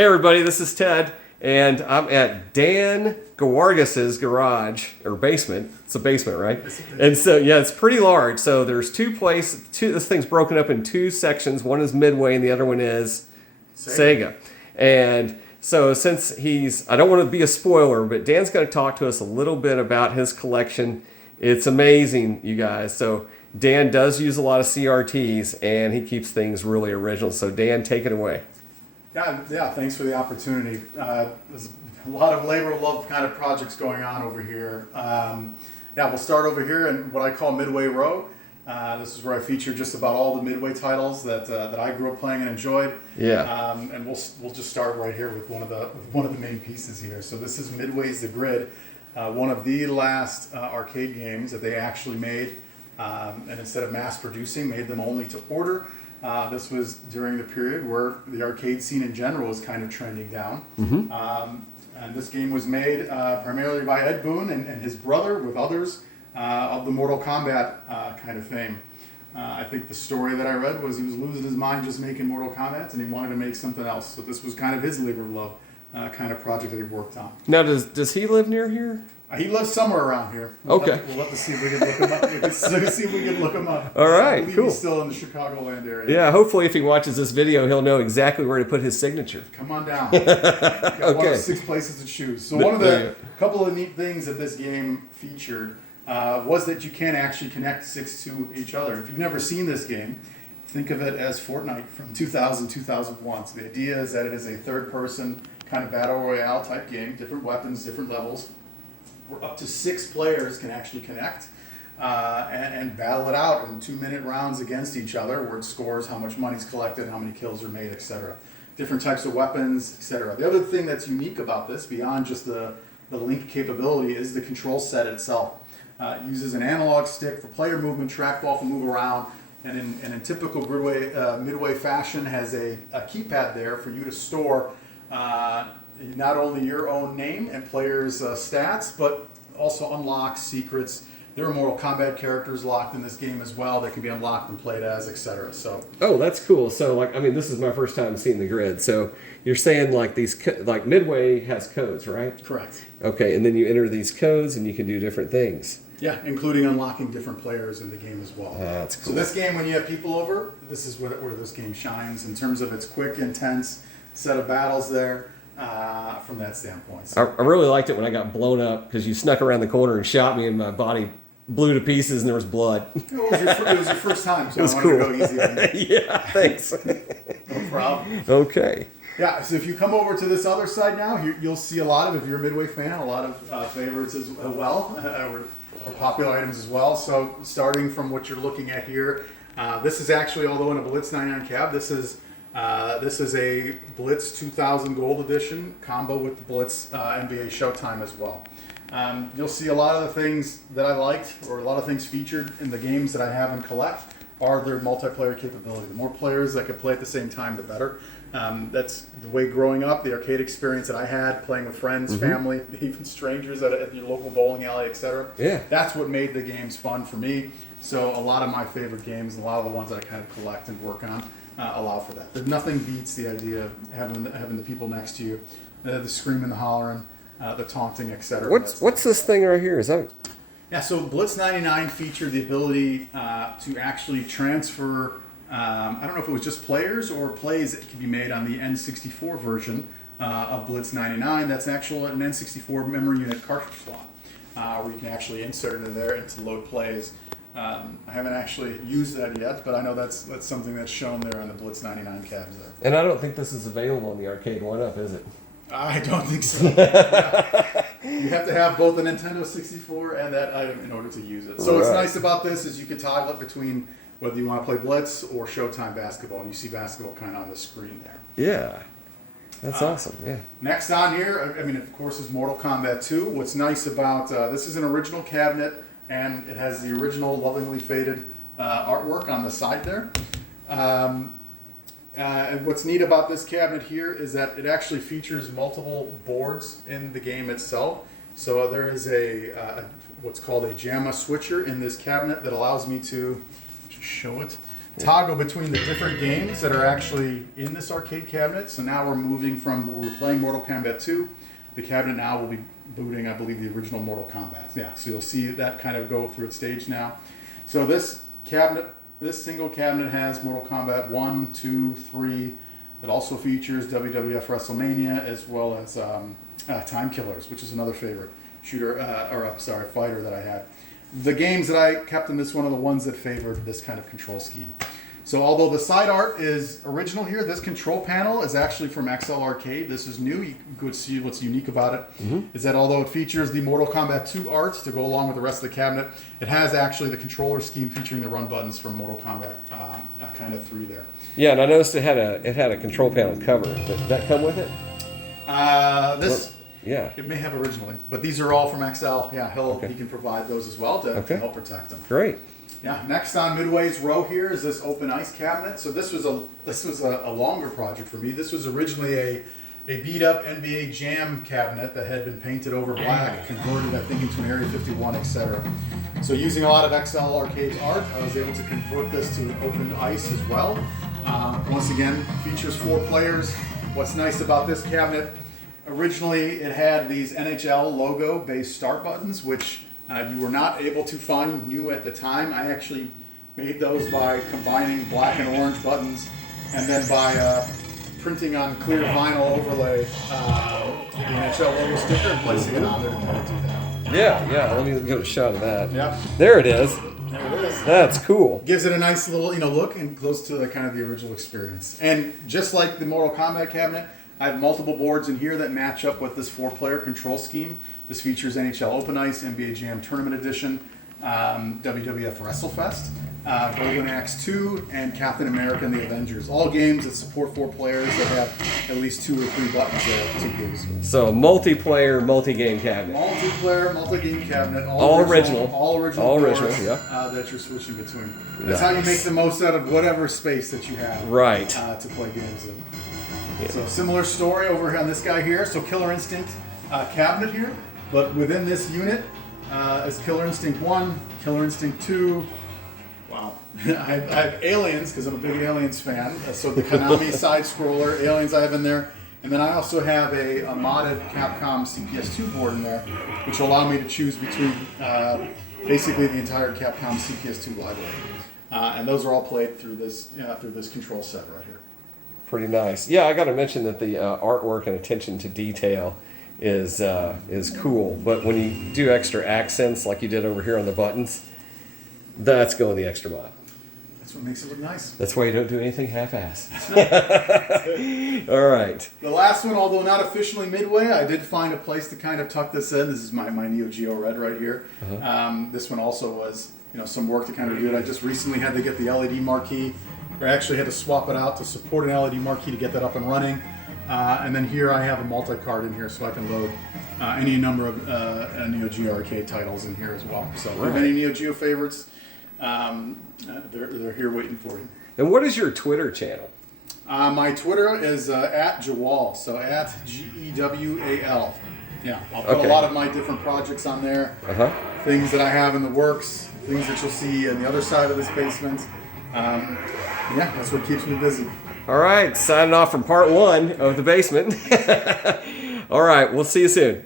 Hey everybody, this is Ted, and I'm at Dan Gawargas's garage, or basement. It's a basement, right? And so, yeah, it's pretty large. So there's this thing's broken up in two sections. One is Midway and the other one is Sega. And so since I don't want to be a spoiler, but Dan's going to talk to us a little bit about his collection. It's amazing, you guys. So Dan does use a lot of CRTs, and he keeps things really original. So Dan, take it away. Yeah. Thanks for the opportunity. There's a lot of labor of love kind of projects going on over here. We'll start over here in what I call Midway Row. This is where I feature just about all the Midway titles that I grew up playing and enjoyed. Yeah. And we'll just start right here with one of the main pieces here. So this is Midway's The Grid, one of the last arcade games that they actually made, and instead of mass producing, made them only to order. This was during the period where the arcade scene in general was kind of trending down. Mm-hmm. And this game was made primarily by Ed Boon and his brother with others of the Mortal Kombat kind of fame. I think the story that I read was he was losing his mind just making Mortal Kombat and he wanted to make something else. So this was kind of his labor of love kind of project that he worked on. Now, does he live near here? He lives somewhere around here. We'll have to see if we can look him up. See if we can look him up. All right, I believe cool. He's still in the Chicagoland area. Yeah, hopefully if he watches this video, he'll know exactly where to put his signature. Come on down. Got one of 6 places to choose. So one of the couple of neat things that this game featured was that you can actually connect 6 to each other. If you've never seen this game, think of it as Fortnite from 2000, 2001. So the idea is that it is a third-person kind of battle royale type game, different weapons, different levels, where up to 6 players can actually connect and battle it out in 2-minute rounds against each other, where it scores how much money's collected, how many kills are made, etc. Different types of weapons, etc. The other thing that's unique about this, beyond just the link capability, is the control set itself. It uses an analog stick for player movement, trackball for move around, and in typical Midway fashion has a keypad there for you to store not only your own name and players' stats, but also unlock secrets. There are Mortal Kombat characters locked in this game as well that can be unlocked and played as, etc. So. Oh, that's cool. So, this is my first time seeing the grid. So, you're saying like Midway has codes, right? Correct. Okay, and then you enter these codes and you can do different things. Yeah, including unlocking different players in the game as well. That's cool. So this game, when you have people over, this is where this game shines in terms of its quick, intense set of battles there. From that standpoint. So. I really liked it when I got blown up because you snuck around the corner and shot me and my body blew to pieces and there was blood. It was your first time, so it was I wanted cool. to go easy on you. Yeah, thanks. No problem. Okay. Yeah, so if you come over to this other side now, you'll see a lot of, if you're a Midway fan, a lot of favorites as well, or popular items as well. So starting from what you're looking at here, this is actually, although in a Blitz 99 cab, this is a Blitz 2000 Gold Edition combo with the Blitz NBA Showtime as well. You'll see a lot of the things that I liked, or a lot of things featured in the games that I have and collect, are their multiplayer capability. The more players that can play at the same time, the better. That's the way growing up, the arcade experience that I had, playing with friends, family, even strangers at your local bowling alley, etc. Yeah. That's what made the games fun for me. So a lot of my favorite games, a lot of the ones that I kind of collect and work on, allow for that. But nothing beats the idea of having the people next to you, the screaming, the hollering, the taunting, etc. What's this thing right here? Is that? Yeah, so Blitz 99 featured the ability to actually transfer. I don't know if it was just players or plays that could be made on the N64 version of Blitz 99. That's an N64 memory unit cartridge slot where you can actually insert it in there and to load plays. I haven't actually used that yet, but I know that's something that's shown there on the Blitz 99 cabs there. And I don't think this is available on the arcade 1-up, is it? I don't think so. You have to have both a Nintendo 64 and that item in order to use it. So what's nice about this is you can toggle it between whether you want to play Blitz or Showtime basketball, and you see basketball kind of on the screen there. Yeah. That's awesome, yeah. Next on here, of course, is Mortal Kombat 2. What's nice about this is an original cabinet, and it has the original lovingly faded artwork on the side there. And what's neat about this cabinet here is that it actually features multiple boards in the game itself. So there is what's called a JAMA switcher in this cabinet that allows me to show it. toggle between the different games that are actually in this arcade cabinet. So now we're moving from, we're playing Mortal Kombat 2. The cabinet now will be booting, I believe, the original Mortal Kombat. Yeah, so you'll see that kind of go through its stage now. So this cabinet, this single cabinet has Mortal Kombat 1, 2, 3. It also features WWF WrestleMania as well as Time Killers, which is another favorite fighter that I had. The games that I kept in this one are the ones that favored this kind of control scheme. So although the side art is original here, this control panel is actually from XL Arcade. This is new. You could see what's unique about it is that although it features the Mortal Kombat 2 art to go along with the rest of the cabinet, it has actually the controller scheme featuring the run buttons from Mortal Kombat kind of through there. Yeah, and I noticed it had a control panel cover. Did that come with it? Yeah. It may have originally, but these are all from XL. Yeah, he can provide those as well to help protect them. Great. Yeah. Next on Midway's row here is this open ice cabinet. So this was a longer project for me. This was originally a beat up NBA Jam cabinet that had been painted over black, converted I think into an Area 51, etc. So using a lot of XL Arcade's art, I was able to convert this to an open ice as well. Once again, features 4 players. What's nice about this cabinet? Originally, it had these NHL logo-based start buttons, which you were not able to find new at the time. I actually made those by combining black and orange buttons, and then by printing on clear vinyl overlay the NHL logo sticker and placing it on there to kind of do that. Yeah. Let me get a shot of that. Yep. There it is. There it is. That's cool. Gives it a nice little look and close to the kind of the original experience. And just like the Mortal Kombat cabinet, I have multiple boards in here that match up with this 4-player control scheme. This features NHL Open Ice, NBA Jam Tournament Edition, WWF WrestleFest, Golden Axe 2, and Captain America and the Avengers. All games that support 4 players that have at least 2 or 3 buttons to use. So multiplayer, multi-game cabinet. Multiplayer, multi-game cabinet. All original. Boards, that you're switching between. That's how you make the most out of whatever space that you have to play games in. So similar story over here on this guy here. So Killer Instinct cabinet here, but within this unit is Killer Instinct 1, Killer Instinct 2. Wow. I have Aliens because I'm a big Aliens fan. So the Konami side scroller, Aliens I have in there. And then I also have a modded Capcom CPS2 board in there, which will allow me to choose between basically the entire Capcom CPS2 library. And those are all played through this control set right here. Pretty nice. Yeah, I got to mention that the artwork and attention to detail is cool. But when you do extra accents like you did over here on the buttons, that's going the extra mile. That's what makes it look nice. That's why you don't do anything half-assed. All right. The last one, although not officially Midway, I did find a place to kind of tuck this in. This is my Neo Geo Red right here. This one also was some work to kind of do it. I just recently had to get the LED marquee. I actually had to swap it out to support an LED marquee to get that up and running. And then here I have a multi-card in here so I can load any number of Neo Geo arcade titles in here as well. So if you have any Neo Geo favorites, they're here waiting for you. And what is your Twitter channel? My Twitter is at Jawal, so at GEWAL. Yeah, I'll put a lot of my different projects on there. Things that I have in the works, things that you'll see on the other side of this basement. That's what keeps me busy. All right, signing off from part 1 of the basement. All right, we'll see you soon.